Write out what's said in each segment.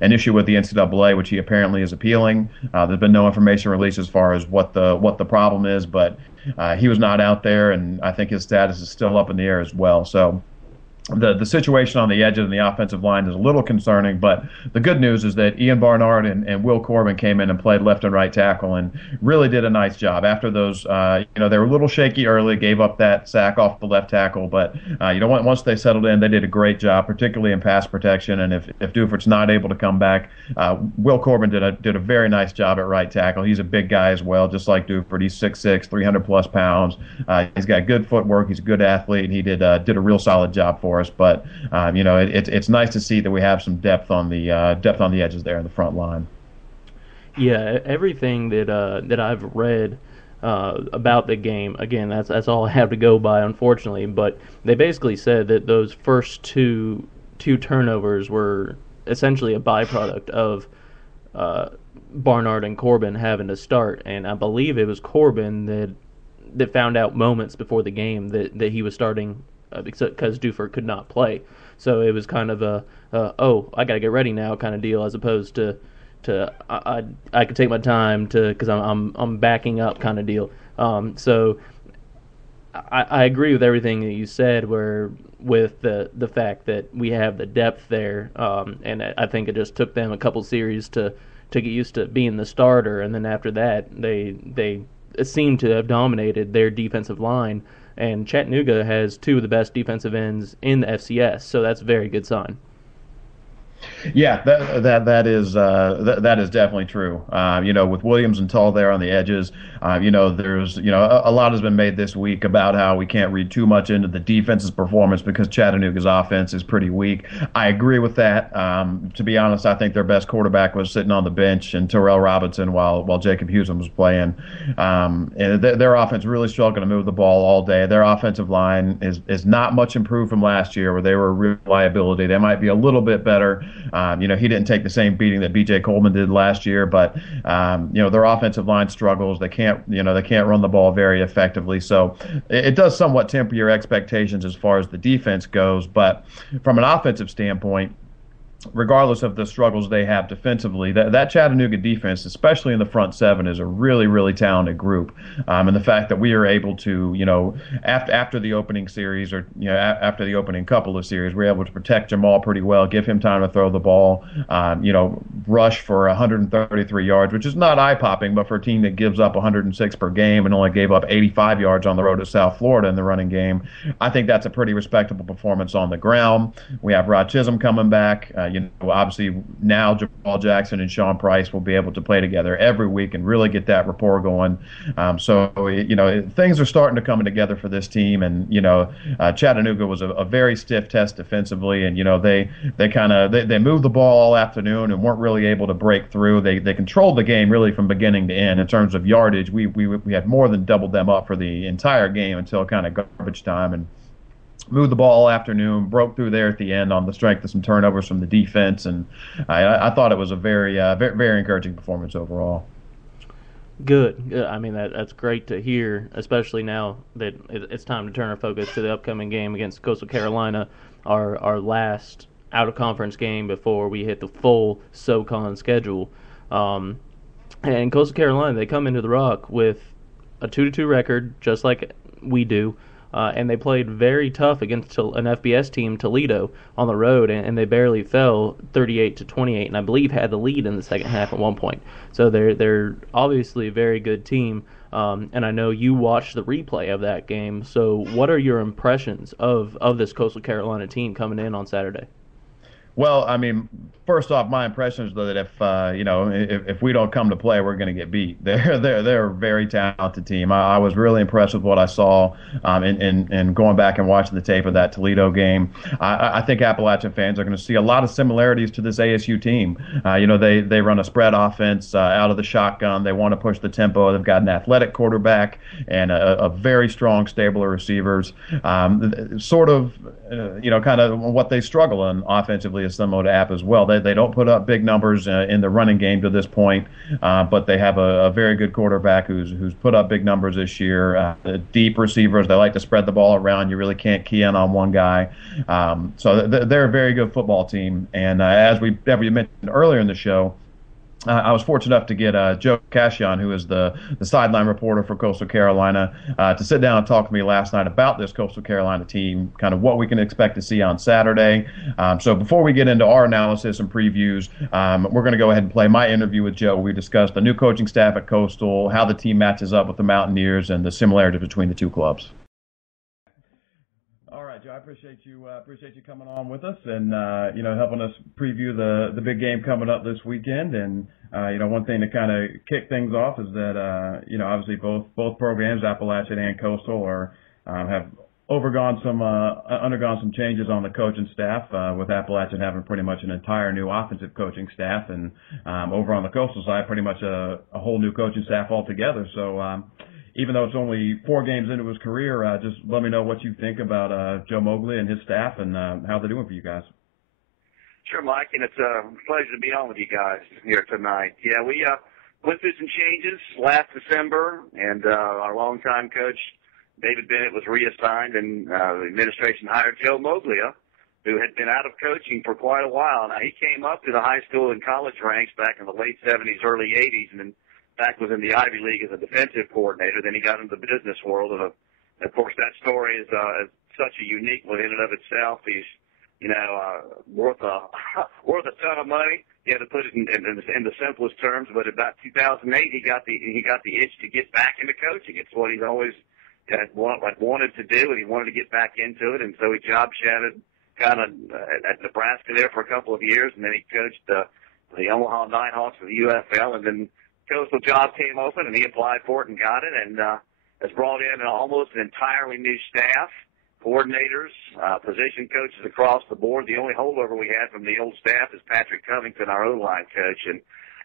an issue with the NCAA, which he apparently is appealing. There's been no information released as far as what the problem is, but he was not out there, and I think his status is still up in the air as well. So the situation on the edges and the offensive line is a little concerning, but the good news is that Ian Barnard and Will Corbin came in and played left and right tackle and really did a nice job. After those, they were a little shaky early, gave up that sack off the left tackle, but once they settled in, they did a great job, particularly in pass protection. And if Dufort's not able to come back, Will Corbin did a very nice job at right tackle. He's a big guy as well, just like Dufort. He's 6'6", 300 plus pounds. He's got good footwork. He's a good athlete. He did a real solid job for us, but it's nice to see that we have some depth on the edges there in the front line. Yeah, everything that I've read about the game, again, that's all I have to go by, unfortunately. But they basically said that those first two turnovers were essentially a byproduct of Barnard and Corbin having to start, and I believe it was Corbin that found out moments before the game that he was starting because Dufort could not play. So it was kind of I got to get ready now kind of deal, as opposed to I could take my time because I'm backing up kind of deal. So I agree with everything that you said, where with the fact that we have the depth there, and I think it just took them a couple series to get used to being the starter, and then after that they seem to have dominated their defensive line. And Chattanooga has two of the best defensive ends in the FCS, so that's a very good sign. Yeah, that is definitely true. With Williams and Tull there on the edges, there's a lot has been made this week about how we can't read too much into the defense's performance because Chattanooga's offense is pretty weak. I agree with that. To be honest, I think their best quarterback was sitting on the bench and Terrell Robinson while Jacob Hewson was playing. And their offense really struggled to move the ball all day. Their offensive line is not much improved from last year, where they were a real liability. They might be a little bit better. He didn't take the same beating that B.J. Coleman did last year, but their offensive line struggles. They can't run the ball very effectively. So it does somewhat temper your expectations as far as the defense goes. But from an offensive standpoint, regardless of the struggles they have defensively, that Chattanooga defense, especially in the front seven, is a really, really talented group. And the fact that we are able to, after the opening series or, after the opening couple of series, we're able to protect Jamal pretty well, give him time to throw the ball, rush for 133 yards, which is not eye-popping, but for a team that gives up 106 per game and only gave up 85 yards on the road to South Florida in the running game, I think that's a pretty respectable performance on the ground. We have Rod Chisholm coming back. Obviously now Jamal Jackson and Sean Price will be able to play together every week and really get that rapport going. So things are starting to come together for this team. And Chattanooga was a very stiff test defensively, and they moved the ball all afternoon and weren't really able to break through. They controlled the game really from beginning to end in terms of yardage. We had more than doubled them up for the entire game until kind of garbage time, and moved the ball all afternoon, broke through there at the end on the strength of some turnovers from the defense, and I thought it was a very, very encouraging performance overall. Good. I mean, that's great to hear, especially now that it's time to turn our focus to the upcoming game against Coastal Carolina, our last out-of-conference game before we hit the full SoCon schedule. And Coastal Carolina, they come into the Rock with a 2-2 record, just like we do. And they played very tough against an FBS team, Toledo, on the road, and they barely fell 38-28, and I believe had the lead in the second half at one point. So they're obviously a very good team, and I know you watched the replay of that game. So what are your impressions of this Coastal Carolina team coming in on Saturday? Well, I mean, first off, my impression is that if we don't come to play, we're going to get beat. They're a very talented team. I was really impressed with what I saw in going back and watching the tape of that Toledo game. I think Appalachian fans are going to see a lot of similarities to this ASU team. They run a spread offense out of the shotgun. They want to push the tempo. They've got an athletic quarterback and a very strong stable of receivers. Kind of what they struggle in offensively is similar to App as well. They don't put up big numbers in the running game to this point, but they have a very good quarterback who's put up big numbers this year. Deep receivers, they like to spread the ball around. You really can't key in on one guy. So they're a very good football team. And as we mentioned earlier in the show, I was fortunate enough to get Joe Cashion, who is the sideline reporter for Coastal Carolina, to sit down and talk to me last night about this Coastal Carolina team, kind of what we can expect to see on Saturday. So before we get into our analysis and previews, we're going to go ahead and play my interview with Joe. We discussed the new coaching staff at Coastal, how the team matches up with the Mountaineers, and the similarities between the two clubs. All right, Joe, I appreciate you coming on with us and helping us preview the big game coming up this weekend. And one thing to kind of kick things off is that obviously both programs, Appalachian and Coastal, have undergone some changes on the coaching staff, with Appalachian having pretty much an entire new offensive coaching staff, and over on the Coastal side, pretty much a whole new coaching staff altogether. So even though it's only 4 games into his career, just let me know what you think about Joe Mowgli and his staff and how they're doing for you guys. Sure, Mike, and it's a pleasure to be on with you guys here tonight. Yeah, we went through some changes last December, and our longtime coach, David Bennett, was reassigned, and the administration hired Joe Mowgli, who had been out of coaching for quite a while. Now, he came up to the high school and college ranks back in the late 70s, early 80s, and in fact was in the Ivy League as a defensive coordinator. Then he got into the business world, and of course that story is such a unique one in and of itself. He's worth a ton of money. You had to put it in the simplest terms. But about 2008, he got the itch to get back into coaching. It's what he's always wanted to do, and he wanted to get back into it. And so he job shadowed kind of at Nebraska there for a couple of years, and then he coached the Omaha Nighthawks of the UFL, and then Coastal job came open, and he applied for it and got it, and has brought in almost an entirely new staff. Coordinators, position coaches across the board. The only holdover we had from the old staff is Patrick Covington, our O-line coach. And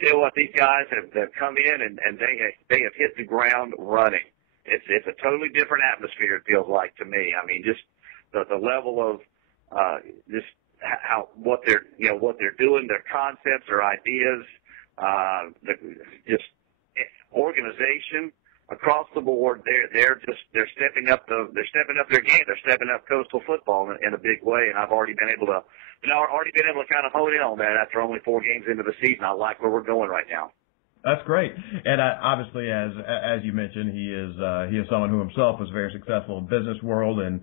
tell you what, these guys have come in and they have hit the ground running. It's a totally different atmosphere, it feels like to me. I mean, just the level of just what they're doing, their concepts, their ideas, just organization. Across the board, they're stepping up their game. They're stepping up Coastal football in a big way, and I've already been able to kind of hone in on that after only 4 games into the season. I like where we're going right now. That's great, and obviously, as you mentioned, he is someone who himself is very successful in business world and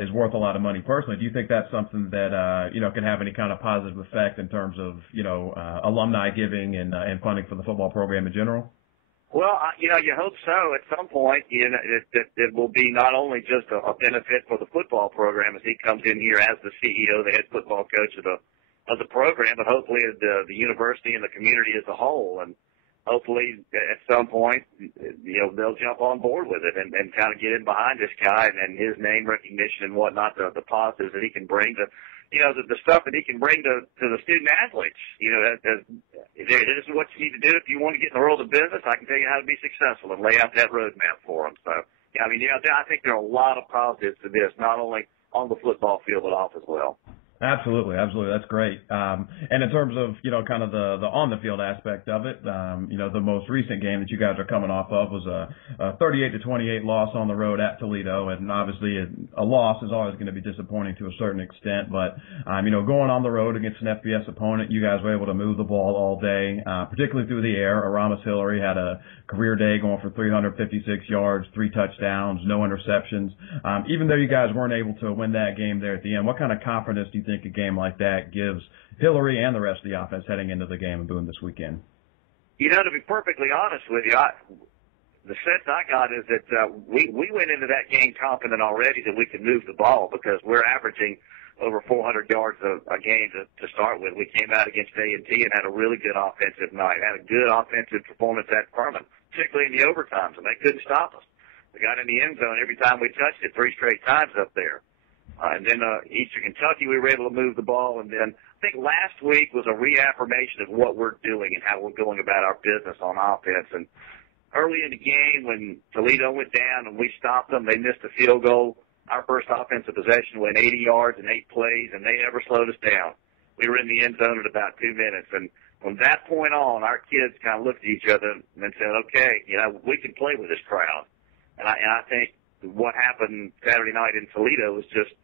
is worth a lot of money personally. Do you think that's something that can have any kind of positive effect in terms of alumni giving and funding for the football program in general? Well, you hope so. At some point, it will be not only just a benefit for the football program as he comes in here as the CEO, the head football coach of the program, but hopefully the university and the community as a whole. And hopefully at some point, they'll jump on board with it and kind of get in behind this guy and his name recognition and whatnot, the positives that he can bring to, the stuff that he can bring to the student athletes. This is what you need to do if you want to get in the world of business. I can tell you how to be successful and lay out that roadmap for them. So, I think there are a lot of positives to this, not only on the football field but off as well. Absolutely. That's great. And in terms of, kind of the on the field aspect of it, the most recent game that you guys are coming off of was a 38-28 loss on the road at Toledo. And obviously a loss is always going to be disappointing to a certain extent. But, going on the road against an FBS opponent, you guys were able to move the ball all day, particularly through the air. Aramis Hillary had a career day going for 356 yards, 3 touchdowns, no interceptions. Even though you guys weren't able to win that game there at the end, what kind of confidence do you think a game like that gives Hillary and the rest of the offense heading into the game in Boone this weekend? To be perfectly honest with you, the sense I got is that we went into that game confident already that we could move the ball because we're averaging over 400 yards a game to start with. We came out against A&T and had a really good offensive night, had a good offensive performance at Furman, particularly in the overtimes, and they couldn't stop us. We got in the end zone every time we touched it 3 straight times up there. And then Eastern Kentucky, we were able to move the ball. And then I think last week was a reaffirmation of what we're doing and how we're going about our business on offense. And early in the game when Toledo went down and we stopped them, they missed a field goal. Our first offensive possession went 80 yards in 8 plays, and they never slowed us down. we were in the end zone at about 2 minutes. And from that point on, our kids kind of looked at each other and said, okay, we can play with this crowd. And I think what happened Saturday night in Toledo was just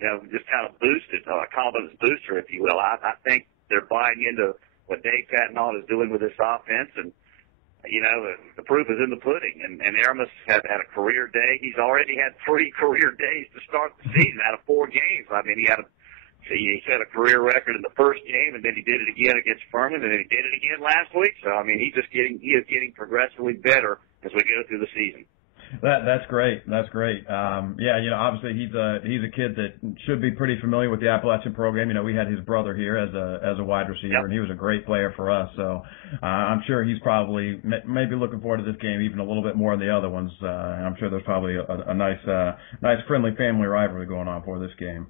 kind of boosted, a confidence booster, if you will. I think they're buying into what Dave Chattanooga is doing with this offense, and the proof is in the pudding. And Aramis had a career day. He's already had 3 career days to start the season out of 4 games. I mean, he set a career record in the first game, and then he did it again against Furman, and then he did it again last week. So I mean, he is getting progressively better as we go through the season. That's great. That's great. Obviously he's a kid that should be pretty familiar with the Appalachian program. We had his brother here as a wide receiver, yep. And he was a great player for us. So I'm sure he's probably maybe looking forward to this game even a little bit more than the other ones. I'm sure there's probably a nice friendly family rivalry going on for this game.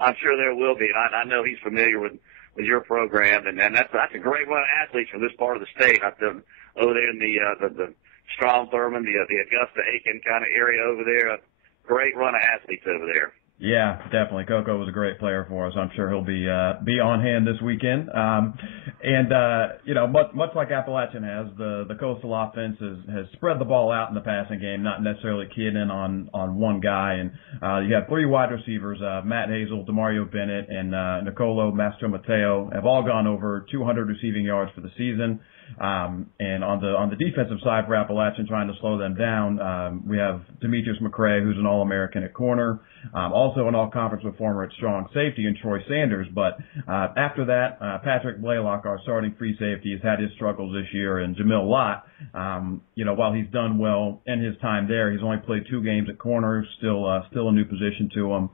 I'm sure there will be. I know he's familiar with your program, and that's a great run of athletes from this part of the state. Over there in the Strom Thurmond, the Augusta Aiken kind of area over there. A great run of athletes over there. Yeah, definitely. Coco was a great player for us. I'm sure he'll be on hand this weekend. Much like Appalachian has, the Coastal offense has spread the ball out in the passing game, not necessarily keying in on one guy. And you have 3 wide receivers, Matt Hazel, Demario Bennett, and Nicolo Mastromateo have all gone over 200 receiving yards for the season. And on the defensive side for Appalachian, trying to slow them down, we have Demetrius McCray, who's an All-American at corner, also an All-Conference performer at strong safety, and Troy Sanders. But after that, Patrick Blaylock, our starting free safety, has had his struggles this year, and Jamil Lott, while he's done well in his time there, he's only played 2 games at corner, still a new position to him.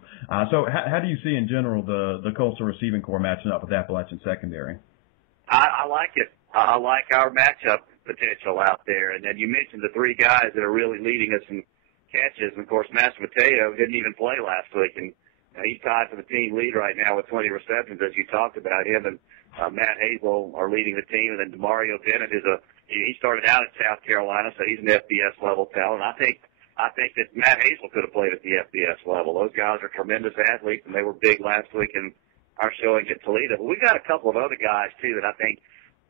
So how do you see in general the Coastal receiving corps matching up with Appalachian secondary? I like it. I like our matchup potential out there. And then you mentioned the 3 guys that are really leading us in catches. And, of course, Master Mateo didn't even play last week. And he's tied for the team lead right now with 20 receptions, as you talked about. Him and Matt Hazel are leading the team. And then Demario Bennett he started out at South Carolina, so he's an FBS level talent. I think that Matt Hazel could have played at the FBS level. Those guys are tremendous athletes, and they were big last week in our showing at Toledo. But we've got a couple of other guys, too, that I think,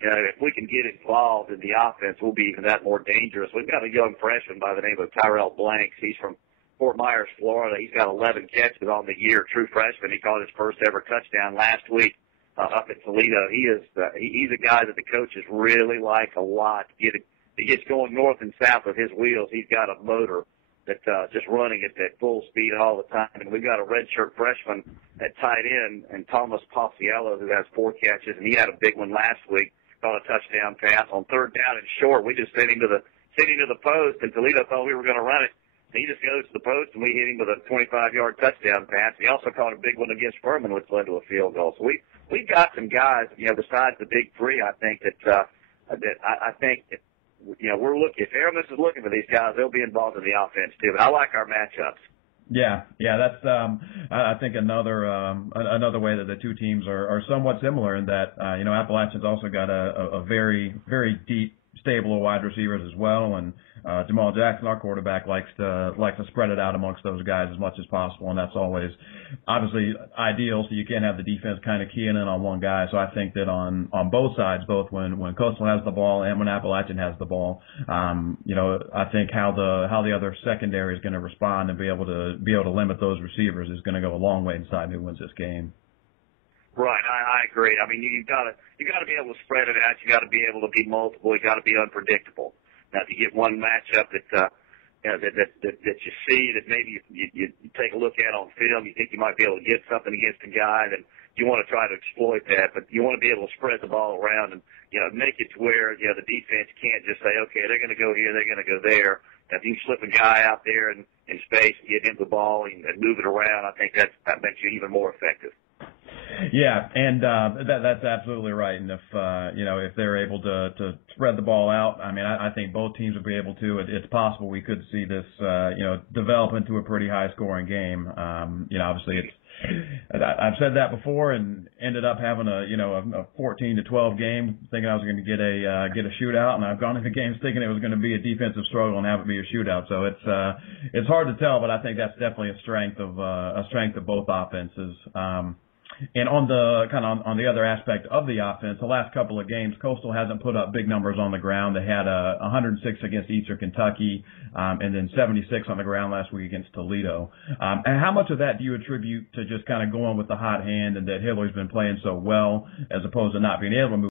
if we can get involved in the offense, we'll be even that more dangerous. We've got a young freshman by the name of Tyrell Blanks. He's from Fort Myers, Florida. He's got 11 catches on the year, true freshman. He caught his first ever touchdown last week up at Toledo. He's a guy that the coaches really like a lot. He gets going north and south with his wheels. He's got a motor that's just running at full speed all the time. And we've got a redshirt freshman at tight end, and Thomas Paciello, who has 4 catches, and he had a big one last week. Caught a touchdown pass on 3rd down and short. We just sent him to the post, and Toledo thought we were going to run it. And he just goes to the post, and we hit him with a 25-yard touchdown pass. He also caught a big one against Furman, which led to a field goal. So we've got some guys, besides the big 3. I think we're looking. If Aramis is looking for these guys, they'll be involved in the offense too. But I like our matchups. Yeah, that's I think another way that the 2 teams are somewhat similar in that Appalachian's also got a very, very deep stable of wide receivers as well, and Jamal Jackson, our quarterback, likes to spread it out amongst those guys as much as possible, and that's always obviously ideal. So you can't have the defense kind of keying in on one guy. So I think that on both sides, both when Coastal has the ball and when Appalachian has the ball, I think how the other secondary is going to respond and be able to limit those receivers is going to go a long way in deciding who wins this game. Right, I agree. I mean, you got to be able to spread it out. You got to be able to be multiple. You got to be unpredictable. Now, if you get one matchup that you see that maybe you take a look at on film, you think you might be able to get something against a guy, then you want to try to exploit that. But you want to be able to spread the ball around and make it to where the defense can't just say, okay, they're going to go here, they're going to go there. Now, if you slip a guy out there in space and get him the ball and move it around, I think that makes you even more effective. Yeah, and that's absolutely right. And if they're able to spread the ball out, I mean, I think both teams will be able to. It's possible we could see this develop into a pretty high scoring game. Obviously I've said that before and ended up having a 14-12 game, thinking I was going to get a shootout, and I've gone into games thinking it was going to be a defensive struggle and have it be a shootout. So it's hard to tell, but I think that's definitely a strength of both offenses. And on the on the other aspect of the offense, the last couple of games, Coastal hasn't put up big numbers on the ground. They had 106 against Eastern Kentucky, and then 76 on the ground last week against Toledo. And how much of that do you attribute to just kind of going with the hot hand and that Hillary's been playing so well as opposed to not being able to move